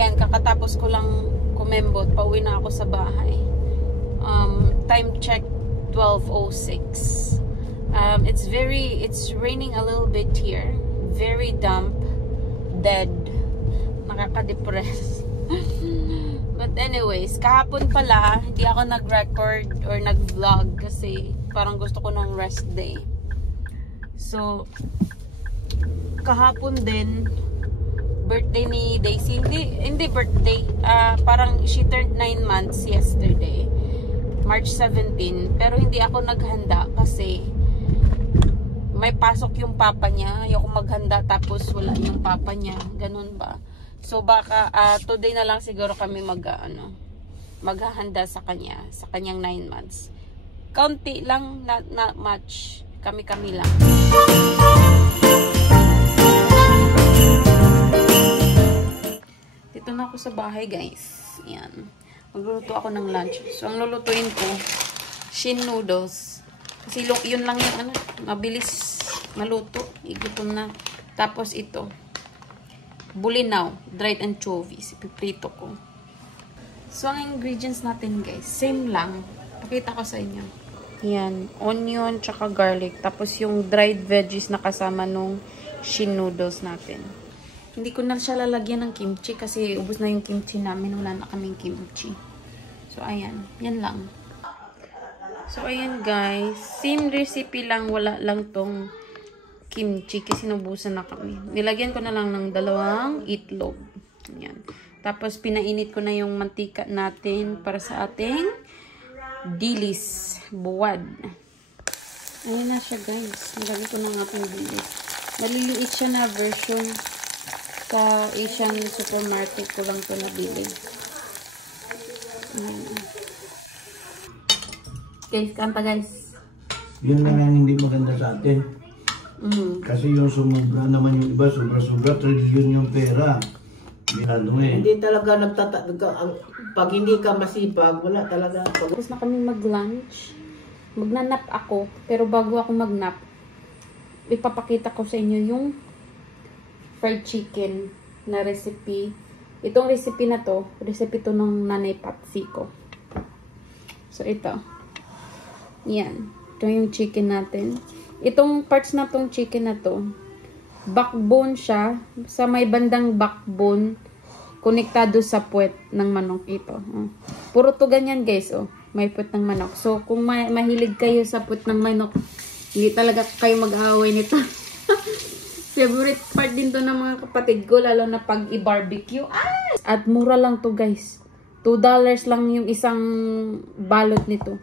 ayan, kakatapos ko lang kumembot. Pauwi na ako sa bahay. Time check 12:06. It's raining a little bit here. Very damp, dead. Nakaka-depress. But anyways, kahapon pala, hindi ako nag-record or nag-vlog kasi parang gusto ko ng rest day. So, kahapon din, birthday ni Daisy. Hindi birthday. Parang she turned 9 months yesterday. March 17. Pero hindi ako naghanda kasi may pasok yung papa niya. Ayoko maghanda tapos wala yung papa niya. Ganun ba? So baka today na lang siguro kami maghahanda sa kanya. Sa kanyang 9 months. Kaunti lang, not much. Kami-kami lang. Dito na ako sa bahay, guys. Ayan. Magluluto ako ng lunch. So, ang lulutuin ko, Shin noodles. Kasi yun lang yung mabilis maluto. Igipon na. Tapos ito. Bulinaw. Dried anchovies. Ipiprito ko. So, ang ingredients natin, guys. Same lang. Pakita ko sa inyo. Ayan. Onion, tsaka garlic. Tapos yung dried veggies na kasama nung Shin noodles natin. Hindi ko na siya lalagyan ng kimchi kasi ubos na yung kimchi namin. Wala na kaming kimchi. So, ayan. Yan lang. So, ayan guys. Same recipe lang. Wala lang tong kimchi kasi nubusan na kami. Nilagyan ko na lang ng 2 itlog. Ayan. Tapos, pinainit ko na yung mantika natin para sa ating dilis. Buwad. Ayan na siya guys. Nilagyan ko na ng ating dilis. Maliliit siya na version. Sa Asian supermarket ko lang ito nabili. Guys, kanta guys. Yun lang ang hindi maganda sa atin. Kasi yung sumubra naman yung iba, sobra-sobra, trilyon yung pera. Hindi talaga pag hindi ka masipag, wala talaga. Tapos na kami mag-lunch. Magnanap ako. Pero bago ako magnap, ipapakita ko sa inyo yung fried chicken na recipe. Itong recipe na to, recipe to ng Nanay Patsy ko. So, ito. Yan. Ito yung chicken natin. Itong parts na tong chicken na to, backbone siya. Sa may bandang backbone, konektado sa puwet ng manok ito. Puro to ganyan guys, oh. May puwet ng manok. So, kung mahilig kayo sa puwet ng manok, hindi talaga kayo mag-aaway nito. Favorite part din to ng mga kapatid ko, lalo na pag i-barbecue. At mura lang to guys. $2 lang yung isang balot nito.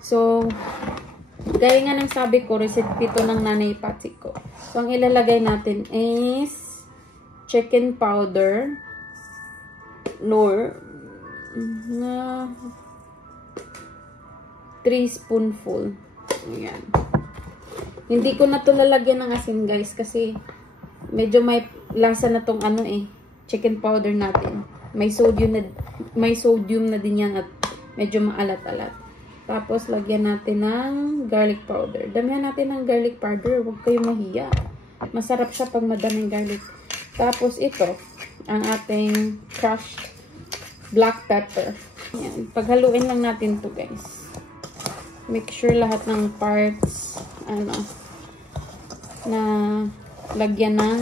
So, gaya nga ng sabi ko, recipe to ng Nanay Patsy ko. So, ang ilalagay natin is chicken powder, 3 spoonful. Ayan. Hindi ko na to lalagyan ng asin guys kasi medyo may lasa na tong chicken powder natin. May sodium na din yan at medyo maalat-alat. Tapos lagyan natin ng garlic powder. Damihan natin ng garlic powder, huwag kayong mahiya. Masarap siya pag madaming garlic. Tapos ito, ang ating crushed black pepper. Ayan. Paghaluin lang natin to guys. Make sure lahat ng parts na lagyan ng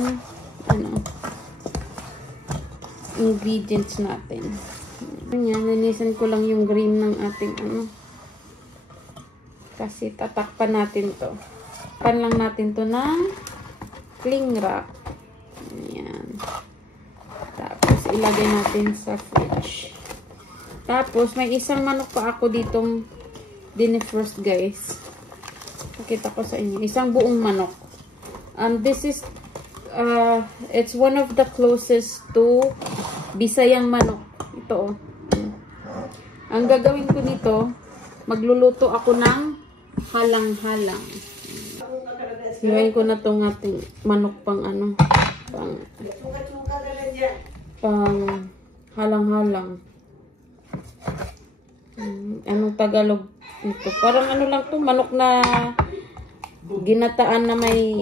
ingredients natin. Ayan, nanisan ko lang yung green ng ating kasi tatakpan natin to. Pan lang natin to ng cling wrap. Ayan. Tapos ilagay natin sa fridge. Tapos may isang manok pa ako ditong dinefrost guys. Pakita ko sa inyo. Isang buong manok. This is it's one of the closest to Bisayang manok. Ito. Ang gagawin ko dito, magluluto ako ng halang-halang. Hiwain ko na tong ating manok pang halang-halang. Anong Tagalog ito? Parang lang to, manok na ginataan na may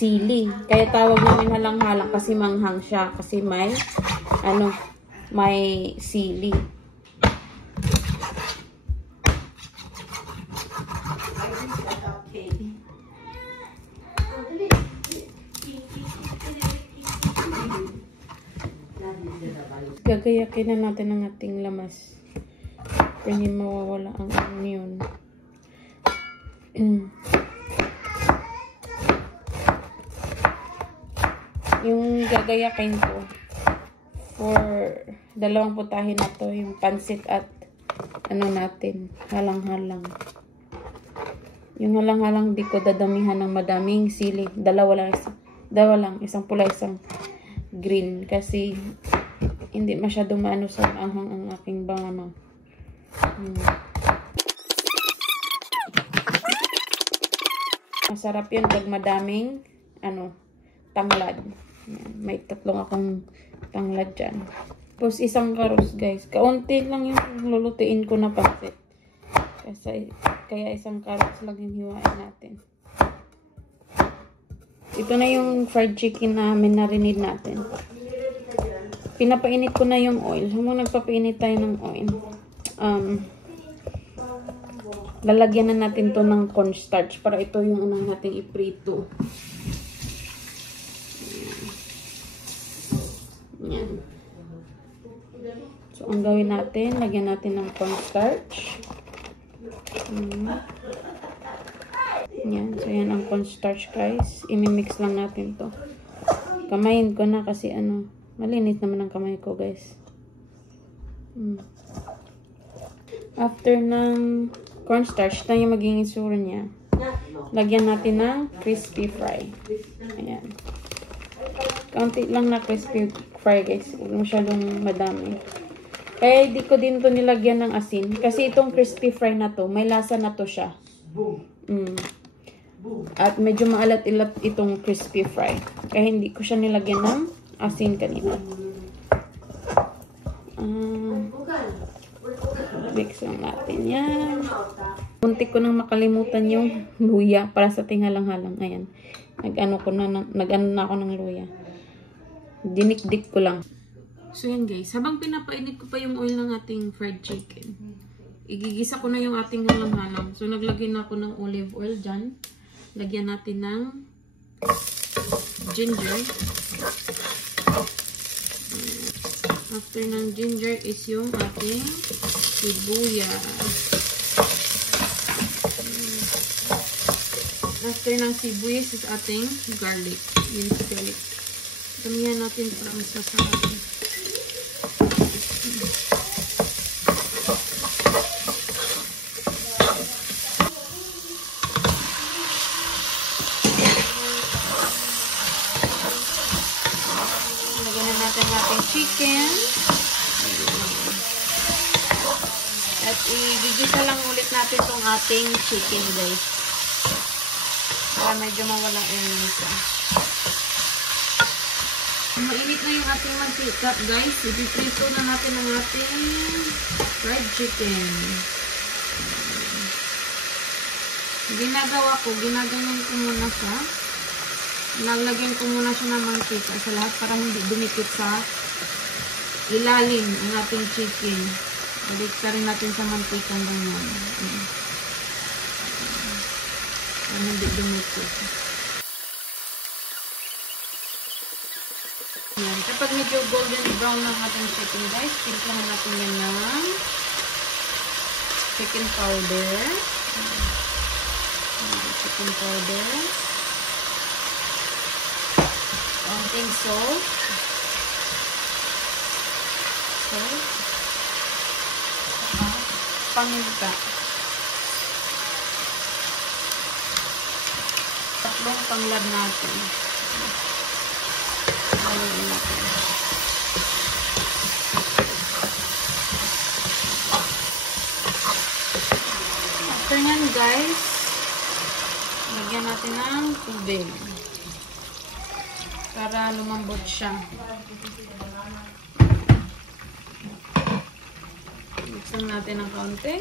sili. Kaya tawag namin halang-halang kasi manghang siya. Kasi may, may sili. Gagayakin na natin ang ating lamas. Para hindi mawawala ang onion. Yung gagayakin ko for 2 putahe na to, yung pansit at natin, halang-halang. Yung halang-halang di ko dadamihan ng madaming sili. 2 lang, isang pula, isang green. Kasi hindi masyadong maano sa anghang ang aking bangano. Masarap yun pag madaming tanglad. May 3 akong tanglad dyan. Tapos isang karos guys. Kaunti lang yung lulutuin ko na pansit. Kaya isang karos lang yung hiwain natin. Ito na yung fried chicken na minarinade natin. Pinapainit ko na yung oil. Habang nagpapainit tayo ng oil, lalagyan na natin to ng cornstarch para ito yung unang natin iprito. Yan. So, ang gawin natin, lagyan natin ng cornstarch. Yan. So, yan ang cornstarch guys. Imimix lang natin to. Kamayin ko na kasi malinis naman ang kamay ko guys. After ng cornstarch, ito yung magiging itsura niya. Lagyan natin ng crispy fry. Ayan. Kaunti lang na crispy fry guys. Huwag masyadong madami. Kaya di ko din to nilagyan ng asin. Kasi itong crispy fry na to, may lasa na to siya. At medyo maalat-ilat itong crispy fry. Kaya hindi ko siya nilagyan ng asin kanina. Mix lang natin yan. Muntik ko nang makalimutan yung luya para sa tinghalang-halang. Ayan. Nag-ano na ako ng luya. Dinikdik ko lang. So yan guys. Habang pinapainit ko pa yung oil ng ating fried chicken, igigisa ko na yung ating halang-halang. So naglagay na ako ng olive oil dyan. Lagyan natin ng ginger. After ng ginger is yung ating sibuyas. After ng sibuyas is ating garlic. Yung garlic. Damihan natin para mas masarap. Lagyan na natin ating chicken. At igigisa lang ulit natin itong ating chicken guys. Para medyo mawala yung lasa. Mainit na yung ating mantika guys. Ipiprito na natin ang ating fried chicken. Ginaganyan ko muna siya. Nalagyan ko muna siya ng mantika sa lahat para hindi dumikit sa ilalim ang ating chicken. Balik ka rin natin sa mantika ganyan. Para hindi dumikit. Yan. Kapag medyo golden brown ng ating chicken guys, timplahan natin yan ng chicken powder. Chicken powder. Konting salt. Paminta. 3 panglad natin. Haluin natin. After nyan guys, lagyan natin ng tubig para lumambot siya. Mixan natin ng kaunti.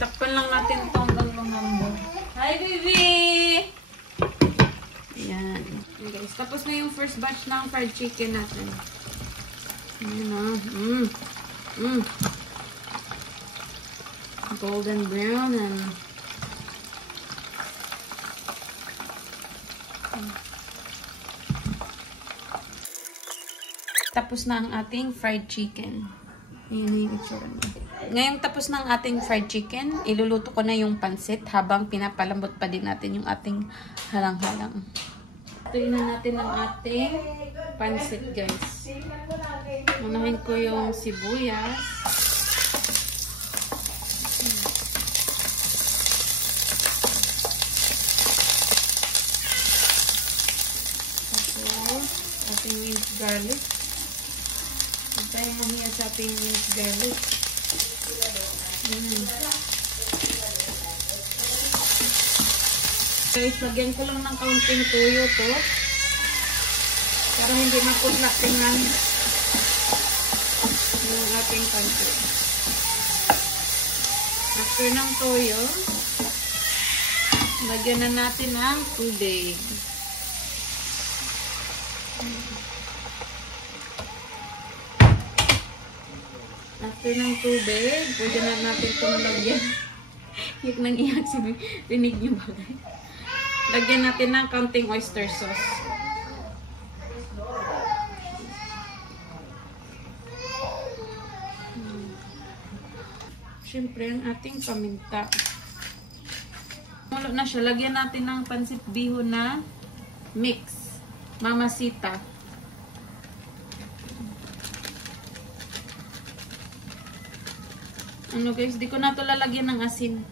Takpan lang natin ito hanggang lumambot. Hi baby! Tapos na yung first batch ng fried chicken natin. Ayan na. Golden brown and tapos na ang ating fried chicken. Ayan yung itsura niya. Ngayong tapos na ang ating fried chicken, iluluto ko na yung pansit habang pinapalambot pa din natin yung ating halang-halang. Tuloy na natin ang ating pansit, guys. Unahin ko yung sibuyas. Tapos, ating minced garlic. Tayo mamiya sa ating minced garlic. Guys, lagyan ko lang ng kaunting tuyo to para hindi mapudla tingnan yung ating pansit. After ng tuyo, lagyan na natin ang tubig. After ng tubig, pwede na natin itong lagyan. Hit nang iyak si rinig niyo ba? Lagyan natin ng kaunting oyster sauce. Siyempre, ang ating paminta. Mulo na siya. Lagyan natin ng pansit bihon na mix. Mamasita. Ano guys, di ko na ito lalagyan ng asin.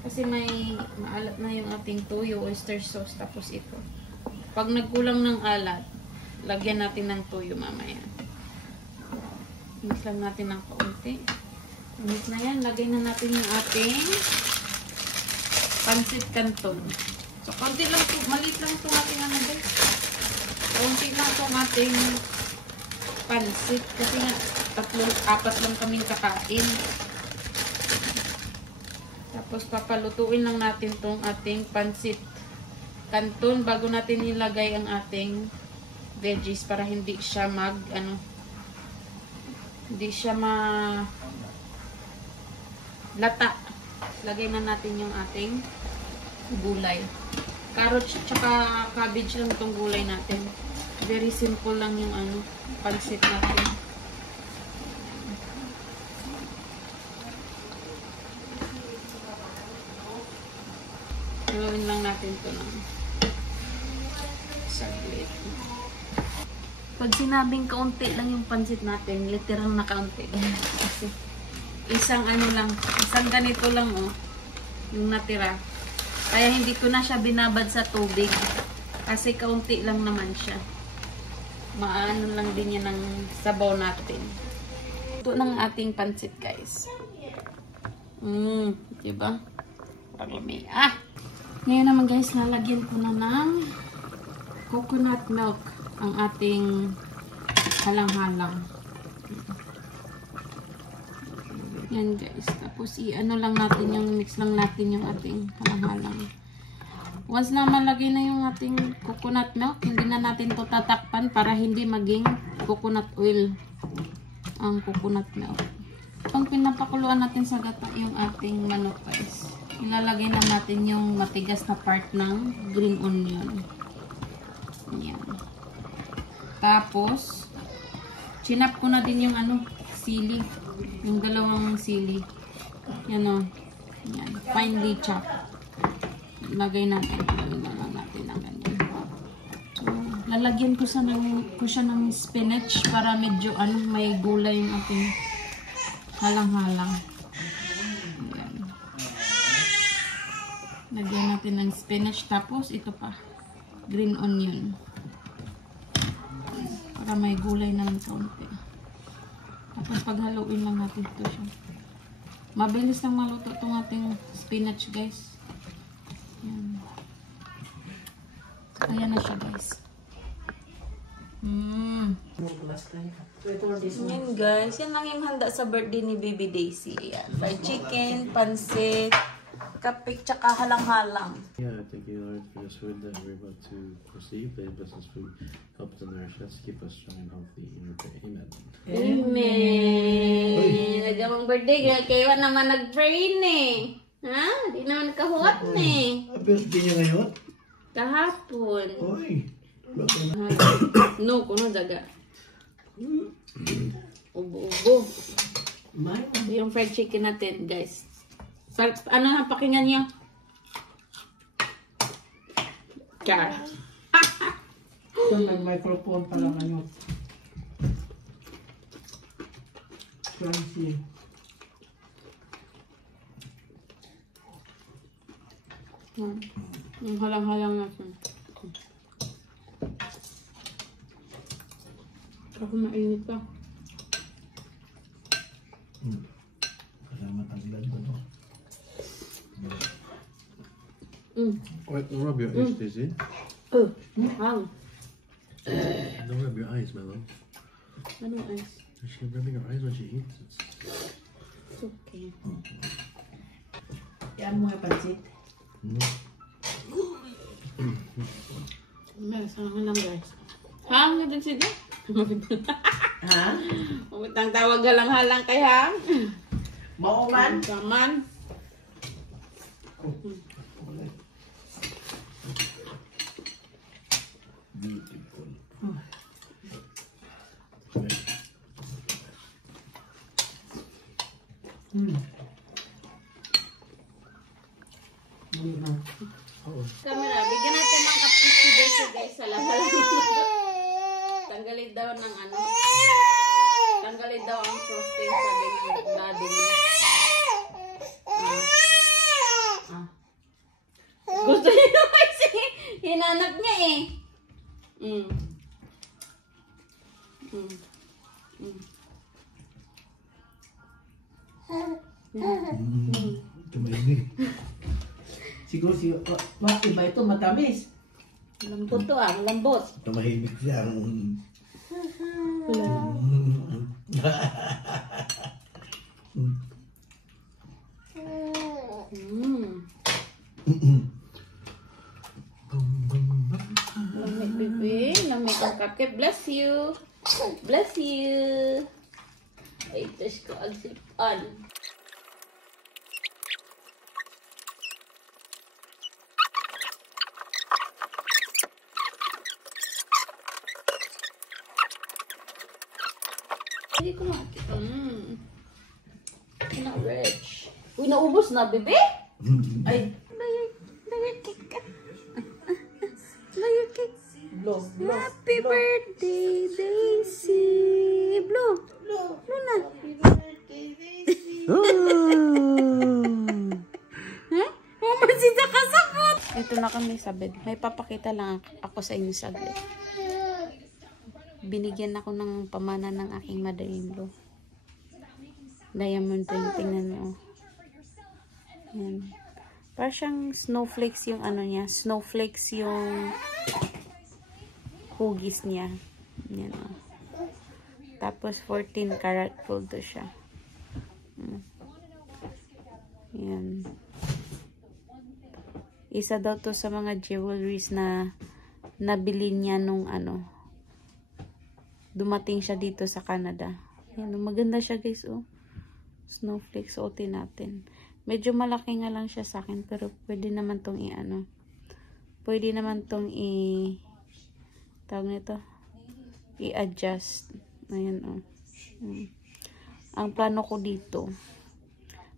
Kasi may maalat na yung ating tuyo, oyster sauce, tapos ito. Pag nagkulang ng alat, lagyan natin ng tuyo mamaya. Mix lang natin ng kaunti. Mix na yan, lagay na natin yung ating pansit canton. So, kaunti lang ito, maliit lang itong ating ano guys. Kaunti lang itong ating pansit. Kasi nga, 3-4 lang kaming kakain. Tapos papalutuin lang natin tong ating pansit canton bago natin ilagay ang ating veggies para hindi siya hindi siya lata. Lagay na natin yung ating gulay. Carrots tsaka cabbage lang itong gulay natin. Very simple lang yung pansit natin. Gawin lang natin ito ng saglit. Pag sinabing kaunti lang yung pansit natin, literal na kaunti. Kasi isang ganito lang yung natira. Kaya hindi ko na siya binabad sa tubig. Kasi kaunti lang naman siya. Maano lang din yan ng sabaw natin. Ito ng ating pansit guys. Diba? Pag-umi. Ngayon naman guys, lalagyan ko na ng coconut milk ang ating halang-halang. Yan guys. Tapos lang natin yung mix lang natin yung ating halang-halang. Once na malagay na yung ating coconut milk, hindi na natin to tatakpan para hindi maging coconut oil ang coconut milk. Pag pinapakuluan natin sa gata yung ating manok guys, ilalagay na natin yung matigas na part ng green onion. Yan. Tapos, chinap ko na din yung sili. Yung dalawang sili. Yan o. Yan. Finely chop. Lagay natin. Lagay na lang natin ng ganyan. So, lalagyan ko siya ng spinach para medyo may gulay yung ating halang-halang. Lagyan natin ng spinach. Tapos, ito pa. Green onion. Para may gulay naman kaunti. Tapos, paghaluin lang natin ito siya. Mabilis lang maluto itong ating spinach, guys. Yan. Ayan na siya, guys. Yan, guys. Yan lang yung handa sa birthday ni Baby Daisy. Ayan. Fried chicken, pansit, kapik, tsaka halang-halang. Yeah, thank you, Lord. for this food that we're about to receive. May bless this food, help to nourish us, keep us strong and healthy. In your prayer. Amen. Amen. Nagamang birthday, kayo naman nag-pray ni. Ha? Di naman kahuat ni. Birthday niya ngayon? Kahapon. Oy. No, kuno daga. Ubo-ubo. Yung fried chicken natin, guys. Ano ang pakinggan niyo? Char. So, nag-microphone pala ngayon. Crunchy. Yung halang-halang natin. Ako mainit pa. Kasama tanglan ba ito? Wait, don't rub your eyes, Daisy. Wow. Don't rub your eyes, my love. Ano eyes? She's rubbing her eyes when she eats. It's okay. Yan mo yung pansit. Sama lang, guys. Ha? Ang ganda sila? Ha? Umitang tawag halang-halang kay Hang. Mauman? Saman. Beautiful. Camera, bigyan natin ng kapisi guys sa lahat. Tanggalin daw ng ano. Tanggalin daw ang frosting, sabi ng daddy niya. Gusto niya kasi hinanap niya eh. Tumayin. Siguro iba ito matamis. Lambot to ah, lambot. Tumahimik siya. Lamig bebe, lamig ang cupcake. Bless you. Bless you. Ay, touch ko ang sipan. Hindi ko makita. Not rich. Uy, naubos na, bebe? Ay, layakik ka. Layakik. Blow, blow. Happy birthday, Daisy. Blow. Blow na. Happy birthday, Daisy. Mamasita ka sa foot. Ito na kami sa bed. May papakita lang ako sa inyo saglit. Binigyan ako ng pamana ng aking mother-in-law. Diamond ring. Tingnan mo. Yan. Parang siyang snowflakes yung ano niya. Snowflakes yung hugis niya. Yan o. Tapos 14 karat gold to siya. Yan. Isa daw to sa mga jewelries na nabili niya nung ano. Dumating siya dito sa Canada. Yan, maganda siya guys, oh. Snowflakes, suotin natin. Medyo malaki nga lang siya sa akin, pero pwede naman tong i-ano. Pwede naman tong tawag nito, i-adjust. Ayan, oh. Ang plano ko dito,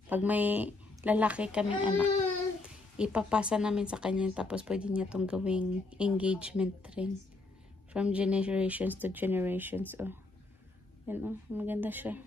pag may lalaki kaming anak, ipapasa namin sa kanya, tapos pwede niya tong gawing engagement ring. From generations to generations. Oh. Yan oh. Maganda siya.